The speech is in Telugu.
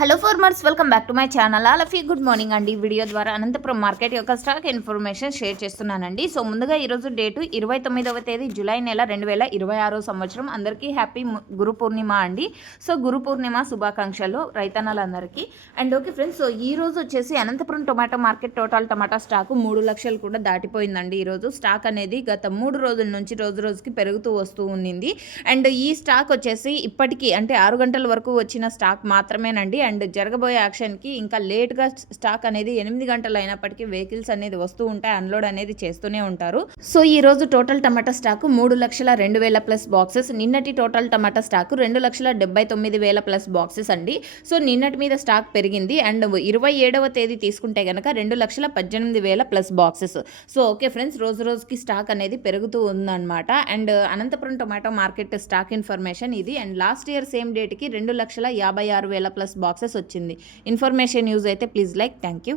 Hello farmers, welcome back to my channel. All of you good morning అండి. వీడియో ద్వారా అనంతపురం మార్కెట్ యొక్క స్టాక్ ఇన్ఫర్మేషన్ షేర్ చేస్తున్నానండి. సో ముందుగా ఈరోజు డేటు 29వ తేదీ జూలై నెల 2026 సంవత్సరం. అందరికీ హ్యాపీ గురు పూర్ణిమ అండి. సో గురు పూర్ణిమ శుభాకాంక్షలు రైతన్నలందరికీ. అండ్ ఓకే ఫ్రెండ్స్, సో ఈ రోజు వచ్చేసి అనంతపురం టొమాటో మార్కెట్ టోటల్ టమాటా స్టాకు 3 లక్షలు కూడా దాటిపోయిందండి. ఈరోజు స్టాక్ అనేది గత 3 రోజుల నుంచి రోజు రోజుకి పెరుగుతూ వస్తూ ఉన్నింది. అండ్ ఈ స్టాక్ వచ్చేసి ఇప్పటికీ అంటే 6 గంటల వరకు వచ్చిన స్టాక్ మాత్రమేనండి. అండ్ జరగబోయే యాక్షన్కి ఇంకా లేట్గా స్టాక్ అనేది 8 గంటలు అయినప్పటికీ వెహికల్స్ అనేది వస్తూ ఉంటాయి, అన్లోడ్ అనేది చేస్తూనే ఉంటారు. సో ఈ రోజు టోటల్ టమాటా స్టాక్ 3,02,000 ప్లస్ బాక్సెస్. నిన్నటి టోటల్ టమాటా స్టాక్ 2,79,000 ప్లస్ బాక్సెస్ అండి. సో నిన్నటి మీద స్టాక్ పెరిగింది. అండ్ 27వ తేదీ తీసుకుంటే కనుక 2,18,000 plus boxes. So okay friends, రోజు రోజుకి స్టాక్ అనేది పెరుగుతూ ఉందన్నమాట. And Anantapuram tomato market stock information ఇది. అండ్ లాస్ట్ ఇయర్ సేమ్ డేట్కి 2,56,000 ప్లస్ బాక్సెస్ వచ్చింది. ఇన్ఫర్మేషన్ యూజ్ అయితే ప్లీజ్ లైక్. Thank you.